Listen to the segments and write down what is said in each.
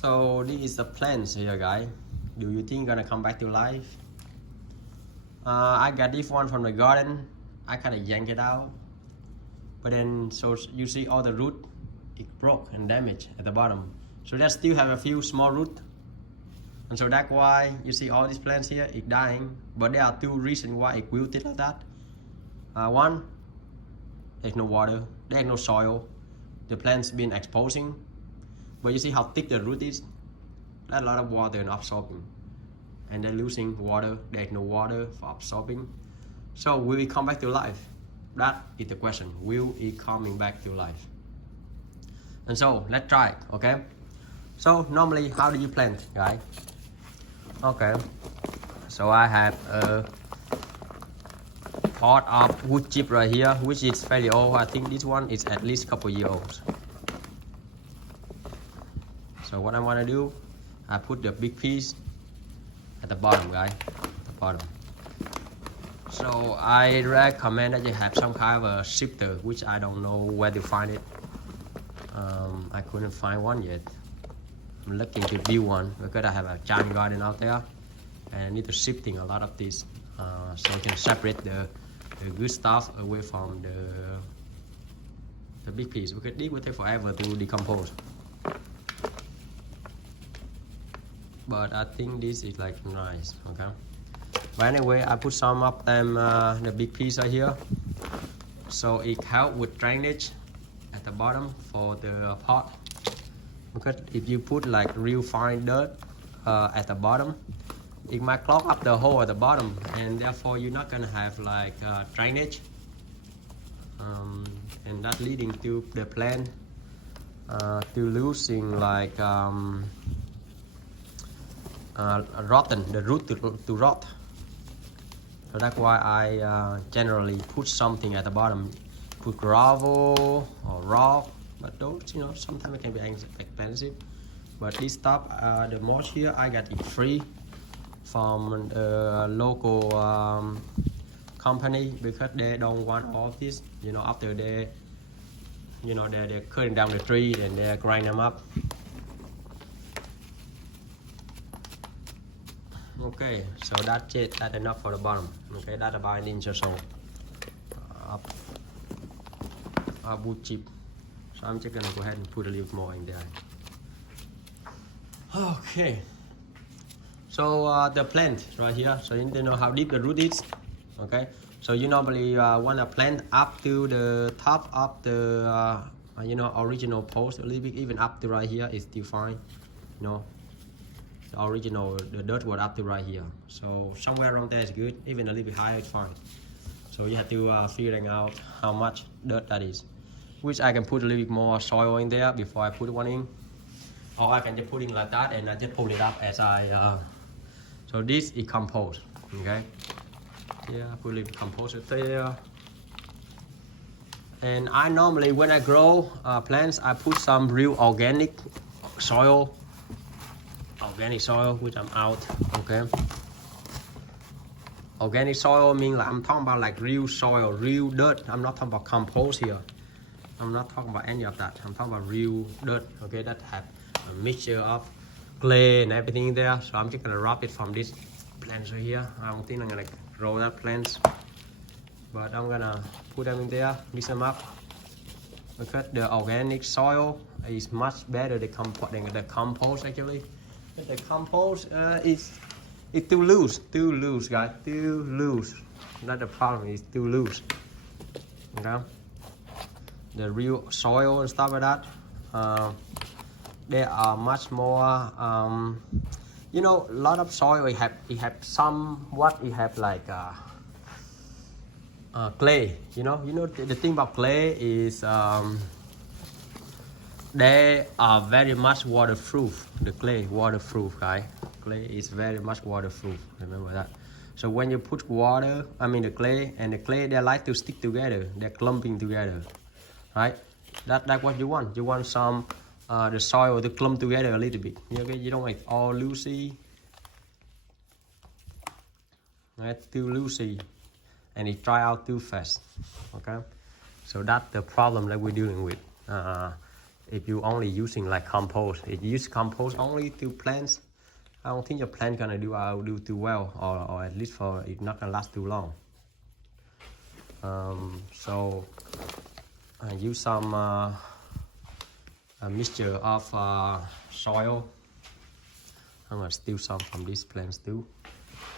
So this is the plants here, guys. Do you think gonna come back to life? I got this one from the garden. I kind of yanked it out, but then so you see all the root, it broke and damaged at the bottom. So they still have a few small root, and so that's why you see all these plants here, it dying. But there are two reasons why it wilted like that. One, there's no water, there's no soil, the plants been exposing. But you see how thick the root is? That's a lot of water and absorbing. And they're losing water, there's no water for absorbing. So will it come back to life? That is the question. Will it coming back to life? And so let's try, okay? So normally how do you plant, guys? Okay. So I have a pot of wood chip right here, which is fairly old. I think this one is at least a couple years old. So what I want to do, I put the big piece at the bottom, guys, at the bottom. So I recommend that you have some kind of a shifter, which I don't know where to find it. I couldn't find one yet. I'm looking to build one because I have a giant garden out there and I need to shifting a lot of this so I can separate the good stuff away from the big piece, because this will take forever to decompose. But I think this is like nice, okay? But anyway, I put some of them, the big piece right here, so it helps with drainage at the bottom for the pot. Because if you put like real fine dirt at the bottom, it might clog up the hole at the bottom, and therefore you're not gonna have like drainage, and that leading to the plant to losing like rotten, the root to rot. So that's why I generally put something at the bottom, put gravel or rock, but those, you know, sometimes it can be expensive. But this stuff, the mulch here, I got it free from the local company, because they don't want all this, you know, after they, you know, they're cutting down the tree and they grind them up. Okay, so that's it. That's enough for the bottom. Okay, that's about an inch or so of wood chip. So I'm just gonna go ahead and put a little more in there. Okay. So the plant right here. So you need to know how deep the root is. Okay. So you normally want to plant up to the top of the you know, original post a little bit, even up to right here is still fine. You know. The original, the dirt was up to right here, so somewhere around there is good. Even a little bit higher is fine. So you have to figuring out how much dirt that is, which I can put a little bit more soil in there before I put one in, or I can just put in like that and I just pull it up as I so this is compost. Okay, yeah, put a little compost there. And I normally, when I grow plants, I put some real organic soil, which I'm out. Okay, organic soil means like I'm talking about like real soil, real dirt. I'm not talking about compost here. I'm not talking about any of that. I'm talking about real dirt. Okay, that have a mixture of clay and everything there. So I'm just gonna wrap it from this plants right here. I don't think I'm gonna grow that plants, but I'm gonna put them in there, mix them up, because the organic soil is much better than the compost actually. The compost is too loose, guys, too loose. That's the problem, is too loose. Okay, the real soil and stuff like that, they are much more. You know, a lot of soil it have somewhat, it have like clay. You know the thing about clay is they are very much waterproof. The clay waterproof, guys. Clay is very much waterproof. Remember that. So when you put water, I mean the clay and the clay, they like to stick together. They're clumping together, right? That's what you want. You want some the soil to clump together a little bit. Okay, you don't want it all loosey. Right, too loosey, and it dry out too fast. Okay, so that's the problem that we're dealing with. if you only using like compost, if you use compost only to plants, I don't think your plant gonna do too well, or at least for it's not gonna last too long. So I use some a mixture of soil. I'm gonna steal some from these plants too.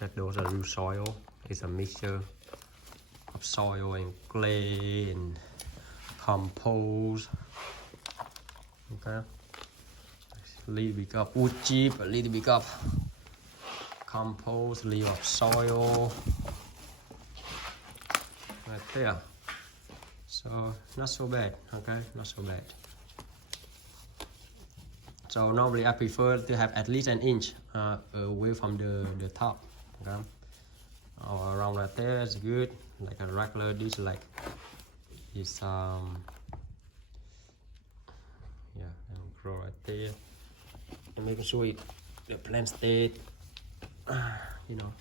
That those are real soil. It's a mixture of soil and clay and compost. Okay. A little bit of wood chip, a little bit of compost, a little of soil. Right there. So not so bad, okay, not so bad. So normally I prefer to have at least an inch away from the top, okay. Or around right there is good, like a regular dish, like is yeah, and grow right there, and making sure the plant stay, you know,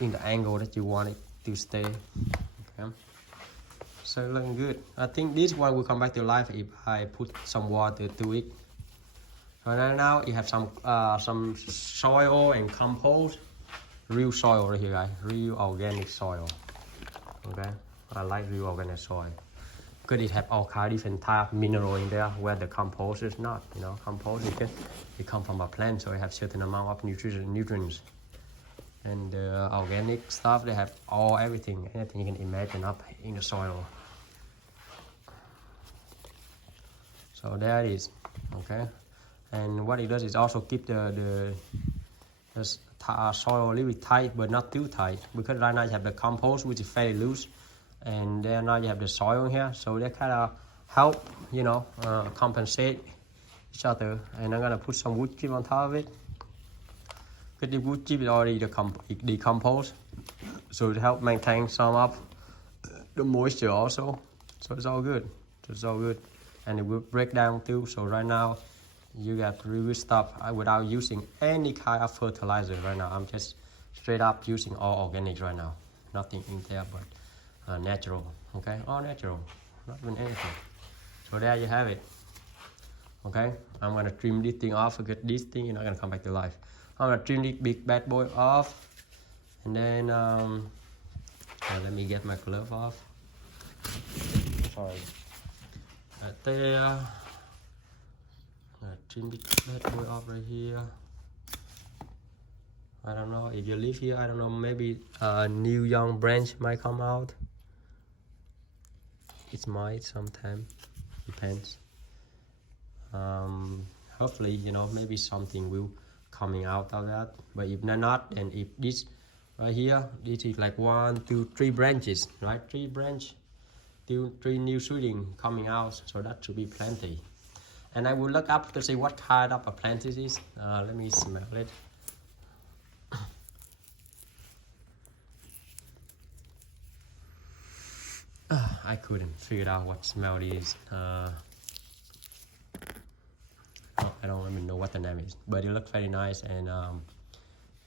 in the angle that you want it to stay. Okay. So looking good. I think this one will come back to life if I put some water to it. Right now you have some soil and compost, real soil right here, guys, real organic soil. Okay, I like real organic soil because it have all kind of different type of mineral in there where the compost is not. You know, compost it come from a plant, so it have certain amount of nutrients. And the organic stuff, they have anything you can imagine up in the soil. So there it is, okay. And what it does is also keep the soil a little bit tight, but not too tight, because right now you have the compost, which is fairly loose, and then now you have the soil in here, so they kind of help, you know, compensate each other. And I'm gonna put some wood chip on top of it. Because the wood chip is already decomposed, so it helps maintain some of the moisture also. So it's all good. It's all good, and it will break down too. So right now, you got really good stuff without using any kind of fertilizer. Right now, I'm just straight up using all organic right now. Nothing in there but natural. Okay, all natural, not even anything. So there you have it. Okay, I'm gonna trim this thing off because this thing is not gonna come back to life. I'm gonna trim this big bad boy off, and then let me get my glove off. Sorry. Right there. Trim this bad boy off right here. I don't know if you live here. I don't know. Maybe a new young branch might come out. It might sometime. Depends. Hopefully, you know, maybe something will coming out of that. But if not, and if this right here, this is like 1, 2, 3 branches, right? 3 branch, 3 new shooting coming out. So that should be plenty. And I will look up to see what kind of a plant it is. Let me smell it. I couldn't figure out what smell it is. I don't even know what the name is, but it looks very nice, and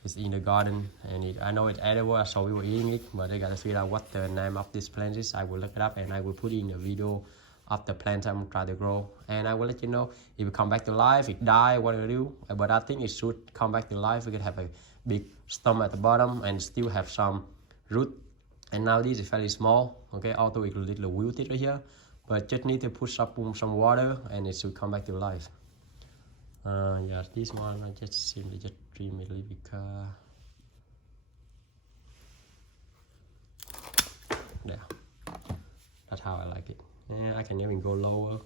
it's in the garden, and I know it's edible, so we were eating it, but I gotta figure out what the name of this plant is. I will look it up, and I will put in a video of the plant I'm trying to grow, and I will let you know if it come back to life, it die, what it do. But I think it should come back to life. We could have a big stem at the bottom and still have some root. And now this is fairly small, okay, although it's a little wilted right here, but just need to put some water and it should come back to life. Yeah, this one I just simply just trim it a little bit. There, that's how I like it. Yeah, I can even go lower,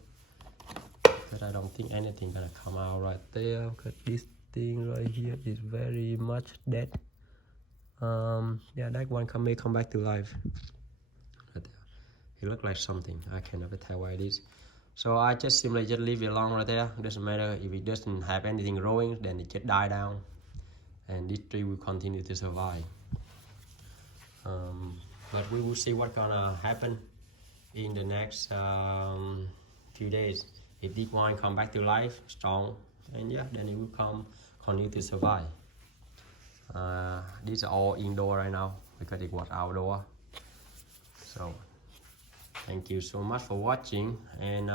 but I don't think anything gonna come out right there, because this thing right here is very much dead. Yeah, that one may come back to life. Right there. It looks like something. I can never tell what it is. So I just simply just leave it alone right there. It doesn't matter if it doesn't have anything growing, then it just die down, and this tree will continue to survive. But we will see what's gonna happen in the next few days. If this one come back to life strong, and yeah, then it will continue to survive. These are all indoor right now because it was outdoor. So thank you so much for watching, and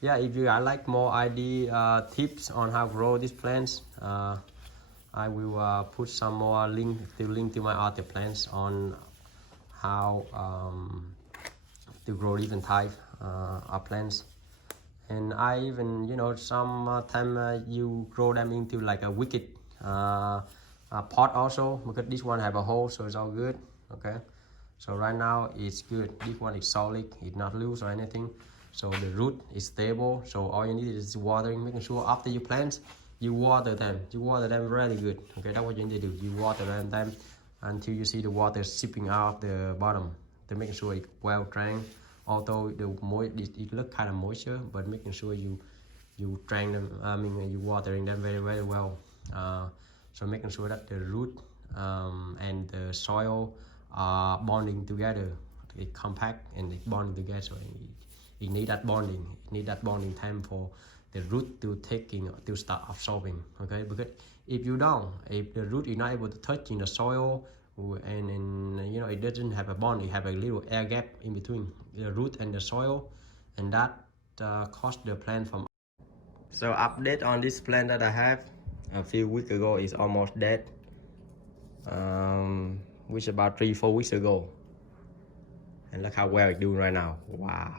yeah, if you like more idea tips on how to grow these plants, I will put some more link to my other plants on how to grow different type of plants. And I even, some time you grow them into like a wicked pot also, because this one have a hole, so it's all good. Okay, so right now it's good. This one is solid, it's not loose or anything, so the root is stable. So all you need is watering, making sure after you plant, you water them really good. Okay, that's what you need to do. You water them until you see the water seeping out the bottom, to make sure it's well drained. Although it look kind of moisture, but making sure you drain them, you watering them very well. So making sure that the root and the soil are bonding together, it compact and it bonding together. So it need that bonding time for the root to start absorbing. Okay, because if the root is not able to touch in the soil, and it doesn't have a bond, it have a little air gap in between the root and the soil, and that caused the plant from. So update on this plant that I have a few weeks ago is almost dead, which about 3-4 weeks ago, and look how well it's doing right now. Wow,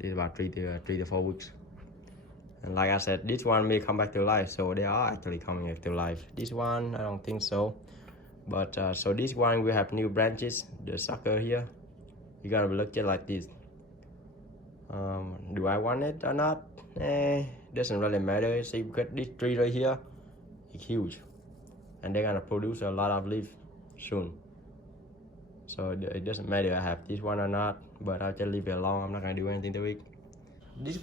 it's about 3 to 4 weeks. And like I said, this one may come back to life, so they are actually coming back to life. This one I don't think so, but so this one we have new branches. The sucker here, you gotta look just like this. Do I want it or not? Doesn't really matter. See, because this tree right here is huge, and they're gonna produce a lot of leaf soon, so it doesn't matter I have this one or not, but I'll just leave it alone. I'm not gonna do anything to it. This